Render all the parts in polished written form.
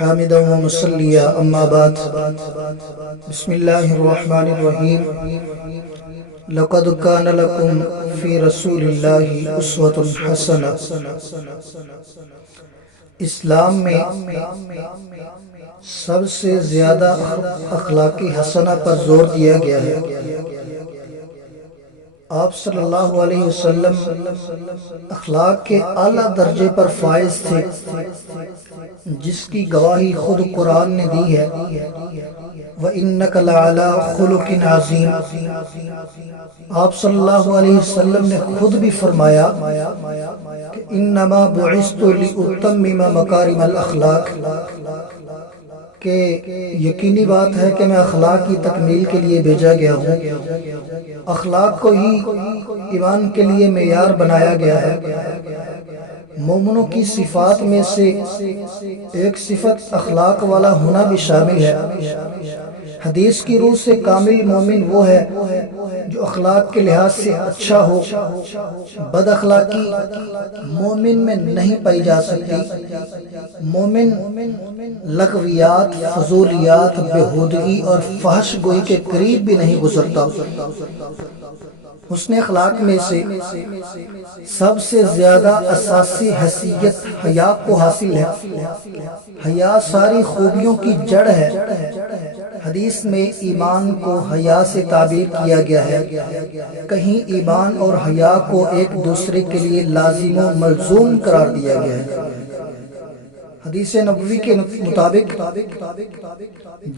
حامدا و مصلیا اما بعد بسم اللہ الرحمن الرحیم لقد کان لکم فی رسول اللہ اسوۃ حسنہ۔ اسلام میں سب سے زیادہ اخلاقی حسنہ پر زور دیا گیا ہے۔ آپ صلی اللہ علیہ وسلم اخلاق کے اعلیٰ درجے پر فائز تھے، جس کی گواہی خود قرآن نے دی ہے۔ وَإِنَّكَ لَعَلَىٰ خُلُقٍ عَظِيمٍ۔ آپ صلی اللہ علیہ وسلم نے خود بھی فرمایا کہ انما بعثت لأتمم مکارم الاخلاق، کہ یقینی بات ہے کہ میں اخلاق کی تکمیل کے لیے بھیجا گیا ہوں۔ اخلاق کو ہی ایمان کے لیے معیار بنایا گیا ہے۔ مومنوں کی صفات میں سے ایک صفت اخلاق والا ہونا بھی شامل ہے۔ حدیث کی روح سے کامل مومن وہ ہے جو اخلاق کے لحاظ سے اچھا ہو۔ بد اخلاقی مومن میں نہیں پائی جا سکتی۔ مومن لغویات، فضولیات، بےہودگی اور فحش گوئی کے قریب بھی نہیں گزرتا۔ حسن اخلاق میں سے سب سے زیادہ اساسی حیثیت حیا کو حاصل ہے۔ حیا ساری خوبیوں کی جڑ ہے۔ حدیث میں ایمان کو حیا سے تعبیر کیا گیا ہے۔ کہیں ایمان اور حیا کو ایک دوسرے کے لیے لازم و ملزوم قرار دیا گیا ہے۔ حدیث نبوی کے مطابق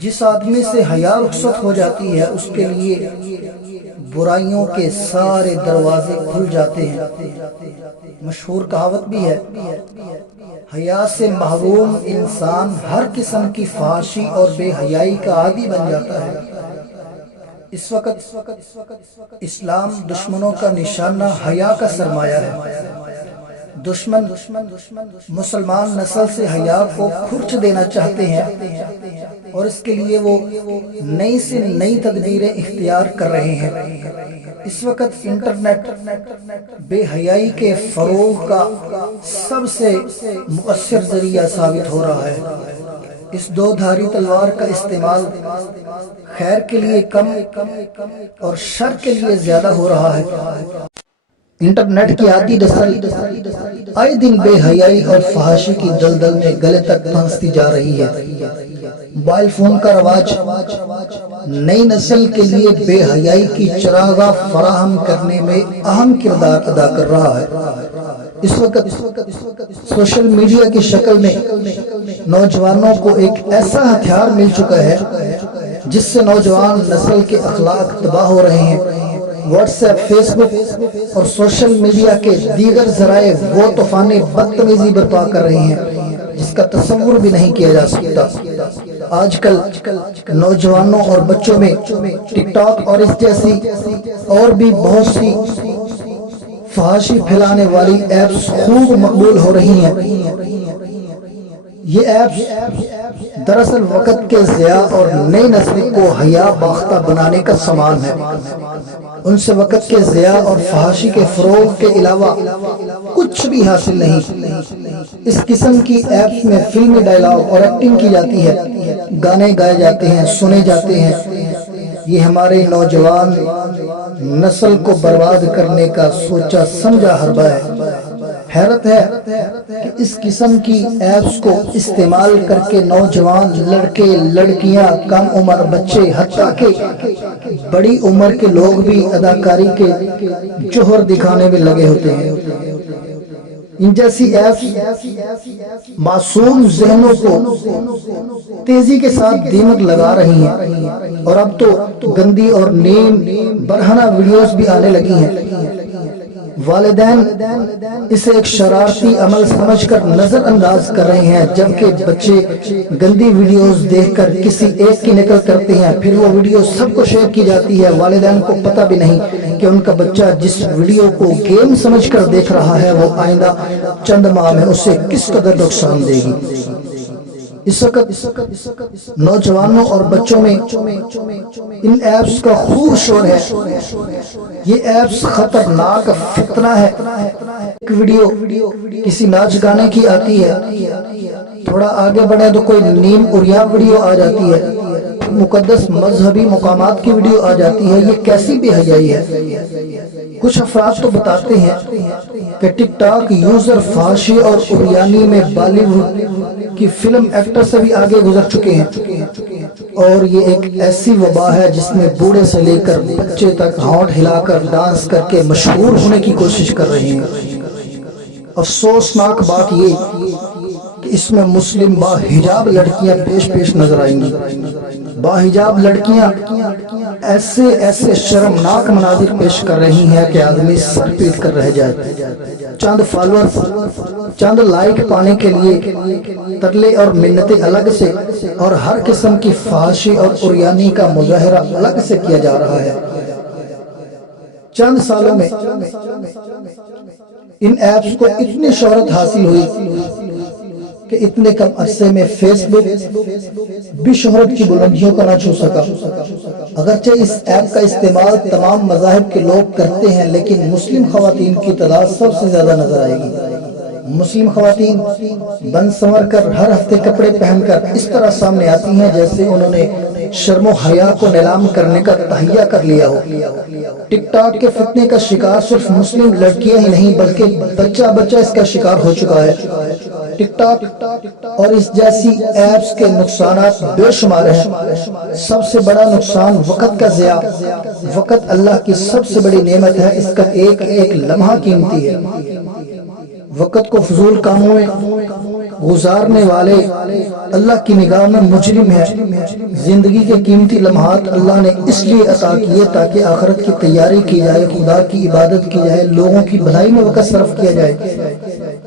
جس آدمی سے حیا رخصت ہو جاتی ہے اس کے لیے برائیوں کے سارے دروازے کھل جاتے ہیں۔ مشہور کہاوت بھی ہے، حیا سے محروم انسان ہر قسم کی فحاشی اور بے حیائی کا عادی بن جاتا ہے۔ اس وقت اسلام دشمنوں کا نشانہ حیا کا سرمایہ ہے۔ دشمن مسلمان نسل سے حیا کو کھرچ دینا چاہتے ہیں اور اس کے لیے وہ نئی سے نئی تدبیریں اختیار کر رہے ہیں۔ اس وقت انٹرنیٹ بے حیائی کے فروغ کا سب سے مؤثر ذریعہ ثابت ہو رہا ہے۔ اس دو دھاری تلوار کا استعمال خیر کے لیے کم اور شر کے لیے زیادہ ہو رہا ہے۔ انٹرنیٹ کی عادی نسل آئے دن بے حیائی اور فحاشی کی دلدل میں گلے تک پھنستی جا رہی ہے۔ موبائل فون کا رواج نئی نسل کے لیے بے حیائی کی چراغاں فراہم کرنے میں اہم کردار ادا کر رہا ہے۔ اس وقت سوشل میڈیا کی شکل میں نوجوانوں کو ایک ایسا ہتھیار مل چکا ہے جس سے نوجوان نسل کے اخلاق تباہ ہو رہے ہیں۔ واٹس ایپ، فیس بک اور سوشل میڈیا کے دیگر ذرائع وہ طوفانی بدتمیزی برپا کر رہے ہیں جس کا تصور بھی نہیں کیا جا سکتا۔ آج کل نوجوانوں اور بچوں میں ٹک ٹاک اور اس جیسی اور بھی بہت سی فحاشی پھیلانے والی ایپس خوب مقبول ہو رہی ہیں۔ یہ ایپس دراصل وقت کے ضیاع اور نئی نسل کو حیا باختہ بنانے کا سامان ہے۔ ان سے وقت کے ضیاع اور فحاشی کے فروغ کے علاوہ کچھ بھی حاصل نہیں۔ اس قسم کی ایپس میں فلمی ڈائلاگ اور ایکٹنگ کی جاتی ہے، گانے گائے جاتے ہیں، سنے جاتے ہیں۔ یہ ہمارے نوجوان نسل کو برباد کرنے کا سوچا سمجھا حربہ ہے۔ حیرت ہے کہ اس قسم کی ایپس کو استعمال کر کے نوجوان لڑکے، لڑکیاں، کم عمر بچے، حتیٰ کہ بڑی عمر کے لوگ بھی اداکاری کے جوہر دکھانے میں لگے ہوتے ہیں۔ ان جیسی ایپس معصوم ذہنوں کو تیزی کے ساتھ دیمک لگا رہی ہیں اور اب تو گندی اور نیم برہنہ ویڈیوز بھی آنے لگی ہیں۔ والدین اسے ایک شرارتی عمل سمجھ کر نظر انداز کر رہے ہیں، جبکہ بچے گندی ویڈیوز دیکھ کر کسی ایک کی نقل کرتے ہیں، پھر وہ ویڈیو سب کو شیئر کی جاتی ہے۔ والدین کو پتہ بھی نہیں کہ ان کا بچہ جس ویڈیو کو گیم سمجھ کر دیکھ رہا ہے وہ آئندہ چند ماہ میں اسے کس قدر نقصان دے گی۔ اس وقت نوجوانوں اور بچوں میں ان ایپس کا خوب شور ہے۔ یہ ایپس خطرناک فتنہ ہے۔ ایک ویڈیو کسی ناچ گانے کی آتی ہے، تھوڑا آگے بڑھے تو کوئی نیم اریاں ویڈیو آ جاتی ہے، مقدس مذہبی مقامات کی ویڈیو آ جاتی ہے۔ یہ کیسی بے حیائی ہے؟ کچھ افراد تو بتاتے ہیں کہ ٹک ٹاک یوزر فحاشی اور اریانی میں بالی ووڈ کی فلم ایکٹر سے بھی آگے گزر چکے ہیں، اور یہ ایک ایسی وبا ہے جس میں بوڑھے سے لے کر بچے تک ہونٹ ہلا کر ڈانس کر کے مشہور ہونے کی کوشش کر رہے ہیں۔ افسوسناک بات یہ کہ اس میں مسلم باحجاب لڑکیاں پیش نظر آئیں گی۔ باحجاب لڑکیاں ایسے شرمناک مناظر پیش کر رہی ہیں کہ آدمی سر پیٹ کر رہ جائے۔ چند فالوور، چند لائک پانے کے لیے ترلے اور منتیں الگ سے اور ہر قسم کی فحاشی اور عریانی کا مظاہرہ الگ سے کیا جا رہا ہے۔ چند سالوں میں ان ایپس کو اتنی شہرت حاصل ہوئی کہ اتنے کم عرصے میں فیس بک بھی شہرت کی بلندیوں کا نہ چھو سکا۔ اگرچہ اس ایپ کا استعمال تمام مذاہب کے لوگ کرتے ہیں، لیکن مسلم خواتین کی تعداد سب سے زیادہ نظر آئے گی۔ مسلم خواتین بن سنور کر ہر ہفتے کپڑے پہن کر اس طرح سامنے آتی ہیں جیسے انہوں نے شرم و حیا کو نیلام کرنے کا تہیہ کر لیا ہو۔ ٹک ٹاک کے فتنے کا شکار صرف مسلم لڑکیاں ہی نہیں بلکہ بچہ اس کا شکار ہو چکا ہے۔ ٹک ٹاک اور اس جیسی ایپس کے نقصانات بے شمار ہیں۔ سب سے بڑا نقصان وقت کا ضیاع۔ وقت اللہ کی سب سے بڑی نعمت ہے، اس کا ایک ایک لمحہ قیمتی ہے۔ وقت کو فضول کاموں میں گزارنے والے اللہ کی نگاہ میں مجرم ہے۔ زندگی کے قیمتی لمحات اللہ نے اس لیے عطا کیے تاکہ آخرت کی تیاری کی جائے، خدا کی عبادت کی جائے، لوگوں کی بھلائی میں وقت صرف کیا جائے۔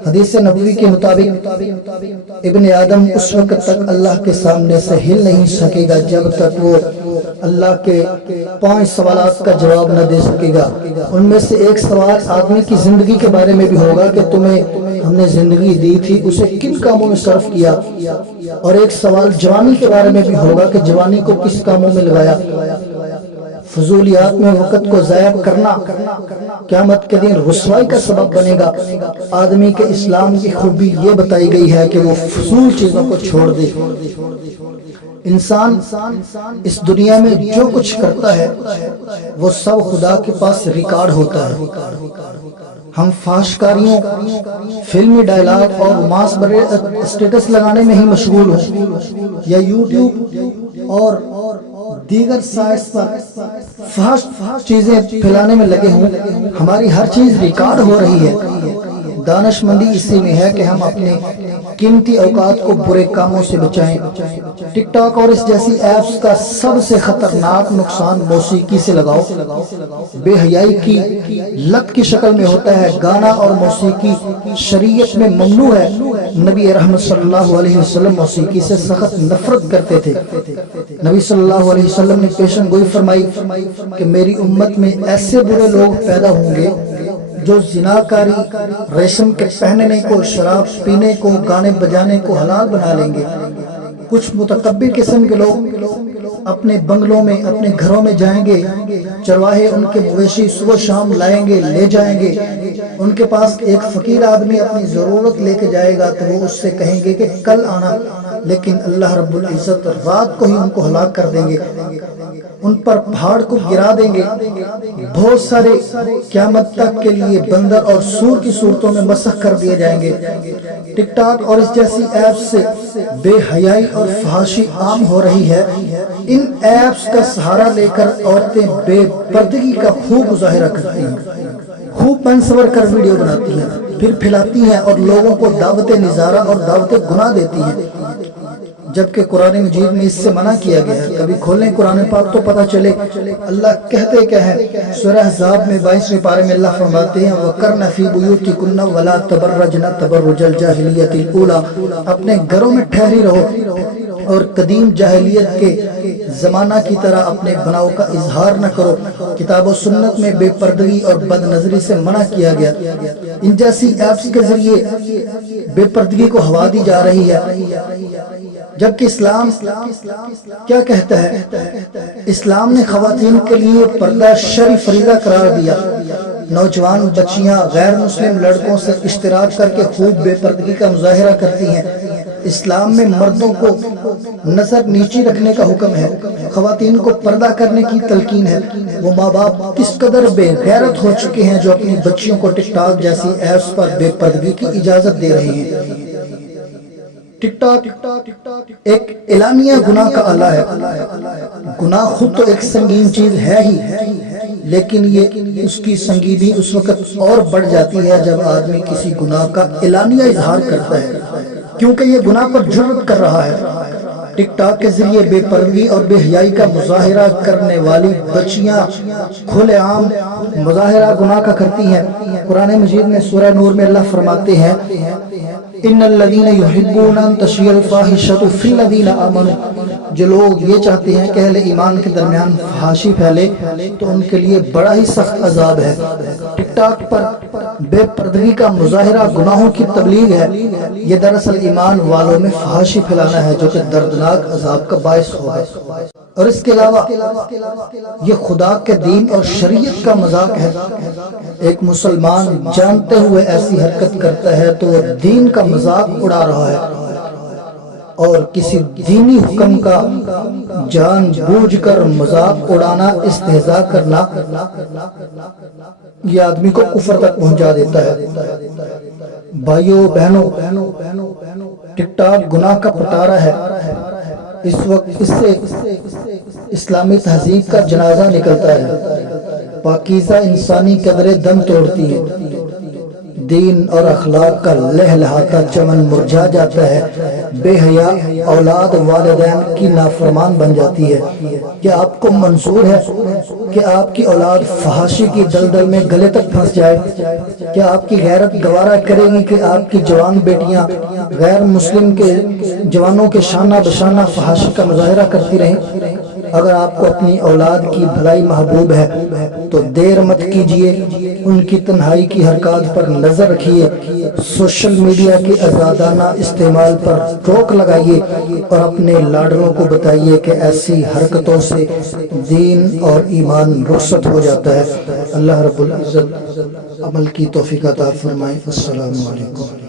حدیث نبوی کے مطابق ابن آدم اس وقت تک اللہ کے سامنے سے ہل نہیں سکے گا جب تک وہ اللہ کے 5 سوالات کا جواب نہ دے سکے گا۔ ان میں سے ایک سوال آدمی کی زندگی کے بارے میں بھی ہوگا کہ تمہیں ہم نے زندگی دی تھی، اسے کن کاموں میں صرف کیا، اور ایک سوال جوانی کے بارے میں بھی ہوگا کہ جوانی کو کس کاموں میں لگایا۔ فضولیات میں وقت کو ضائع کرنا قیامت کے دن رسوائی کا سبب بنے گا۔ آدمی کے اسلام کی خوبی یہ بتائی گئی ہے کہ وہ فضول چیزوں کو چھوڑ دے۔ انسان اس دنیا میں جو کچھ کرتا ہے وہ سب خدا کے پاس ریکارڈ ہوتا ہے۔ ہم فحش کاریوں، فلمی ڈائلاگ اور ماس برے اسٹیٹس لگانے میں ہی مشغول ہوں، یا یوٹیوب اور دیگر سائٹس پر فحش چیزیں پھیلانے میں لگے ہوں۔ ہماری ہر چیز ریکارڈ ہو رہی ہے۔ دانش مندی اسی میں ہے کہ ہم اپنے قیمتی اوقات کو برے کاموں سے بچائیں۔ ٹک ٹاک اور اس جیسی ایپس کا سب سے خطرناک نقصان موسیقی سے لگاؤ بے حیائی کی لت کی شکل میں ہوتا ہے۔ گانا اور موسیقی شریعت میں ممنوع ہے۔ نبی رحمت صلی اللہ علیہ وسلم موسیقی سے سخت نفرت کرتے تھے۔ نبی صلی اللہ علیہ وسلم نے پیشن گوئی فرمائی کہ میری امت میں ایسے برے لوگ پیدا ہوں گے جو زناکاری، ریشم کے پہننے کو، شراب پینے کو، گانے بجانے کو حلال بنا لیں گے۔ کچھ متکبر قسم کے لوگ اپنے بنگلوں میں، اپنے گھروں میں جائیں گے، چرواہے ان کے مویشی صبح شام لائیں گے، لے جائیں گے۔ ان کے پاس ایک فقیر آدمی اپنی ضرورت لے کے جائے گا تو وہ اس سے کہیں گے کہ کل آنا، لیکن اللہ رب العزت رات کو ہی ان کو ہلاک کر دیں گے، ان پر پہاڑ کو گرا دیں گے۔ بہت سارے قیامت تک کے لیے بندر اور سور کی صورتوں میں مسخ کر دیے جائیں گے۔ ٹک ٹاک اور اس جیسی ایپس سے بے حیائی اور فحاشی عام ہو رہی ہے۔ ان ایپس کا سہارا لے کر عورتیں بے پردگی کا خوب مظاہرہ کرتی ہیں، خوب بن سنور کر ویڈیو بناتی ہیں، پھر پھیلاتی ہیں اور لوگوں کو دعوت نظارہ اور دعوت گناہ دیتی ہیں، جبکہ قرآن مجید میں اس سے منع کیا گیا ہے۔ کبھی کھولیں قرآن پاک تو پتہ چلے اللہ کہتے کیا ہے۔ سورہ احزاب میں 22ویں پارے میں اللہ فرماتے ہیں وَقَرْنَ فِي بُيُوتِكُنَّ وَلَا تَبَرَّجْنَ تَبَرُّجَ الْجَاهِلِيَّةِ الْأُولَى، اپنے گھروں میں ٹھہری رہو اور قدیم جاہلیت کے زمانہ کی طرح اپنے بناؤ کا اظہار نہ کرو۔ کتاب و سنت میں بے پردگی اور بد نظری سے منع کیا گیا۔ ان جیسی ایپس کے ذریعے بے پردگی کو ہوا دی جا رہی ہے، جبکہ اسلام کیا کہتا ہے؟ اسلام نے خواتین کے لیے پردہ شرعی فریضہ قرار دیا۔ نوجوان بچیاں غیر مسلم لڑکوں سے اشتراک کر کے خوب بے پردگی کا مظاہرہ کرتی ہیں۔ اسلام میں مردوں کو نظر نیچی رکھنے کا حکم ہے، خواتین کو پردہ کرنے کی تلقین ہے۔ وہ ماں باپ کس قدر بے غیرت ہو چکے ہیں جو اپنی بچیوں کو ٹک ٹاک جیسی ایپس پر بے پردگی کی اجازت دے رہے ہیں۔ ٹک ٹاک ایک اعلانیہ گناہ کا آلہ ہے۔ گناہ خود تو ایک سنگین چیز ہے ہی، لیکن یہ اس کی سنگینی اس وقت اور بڑھ جاتی ہے جب آدمی کسی گناہ کا اعلانیہ اظہار کرتا ہے، کیونکہ یہ گناہ پر جرأت کر رہا ہے۔ ٹک ٹاک کے ذریعے بے پردگی اور بے حیائی کا مظاہرہ کرنے والی بچیاں کھلے عام مظاہرہ گناہ کا کرتی ہیں۔ قرآن مجید میں سورہ نور میں اللہ فرماتے ہیں ان الذین یحبون ان تشیع الفاحشۃ فی الذین آمنوا، جو لوگ یہ چاہتے ہیں کہ اہل ایمان کے درمیان فحاشی پھیلے تو ان کے لیے بڑا ہی سخت عذاب ہے۔ ٹک ٹاک پر بے پردگی کا مظاہرہ گناہوں کی تبلیغ ہے۔ یہ دراصل ایمان والوں میں فحاشی پھیلانا ہے جو کہ دردناک عذاب کا باعث ہوگا، اور اس کے علاوہ یہ خدا کے دین اور شریعت کا مذاق ہے۔ ایک مسلمان جانتے ہوئے ایسی حرکت کرتا ہے تو وہ دین کا مذاق اڑا رہا ہے، اور کسی دینی حکم کا جان بوجھ کر مذاق اڑانا، استہزاء کرنا، یہ آدمی کو کفر تک پہنچا دیتا ہے۔ بھائیو بہنوں، ٹک ٹاک گناہ کا پٹارا ہے۔ اس وقت اس سے اسلامی تہذیب کا جنازہ نکلتا ہے، پاکیزہ انسانی قدریں دم توڑتی ہیں، دین اور اخلاق کا لہلہاتا چمن مرجھا جاتا ہے، بے حیا اولاد والدین کی نافرمان بن جاتی ہے۔ کیا آپ کو منظور ہے کہ آپ کی اولاد فحاشی کی دلدل میں گلے تک پھنس جائے؟ کیا آپ کی غیرت گوارا کرے گی کہ آپ کی جوان بیٹیاں غیر مسلم کے جوانوں کے شانہ بشانہ فحاشی کا مظاہرہ کرتی رہیں؟ اگر آپ کو اپنی اولاد کی بھلائی محبوب ہے تو دیر مت کیجیے، ان کی تنہائی کی حرکات پر نظر رکھیے، سوشل میڈیا کے آزادانہ استعمال پر روک لگائیے، اور اپنے لاڈلوں کو بتائیے کہ ایسی حرکتوں سے دین اور ایمان رخصت ہو جاتا ہے۔ اللہ رب العزت عمل کی توفیق عطا فرمائے۔ السلام علیکم۔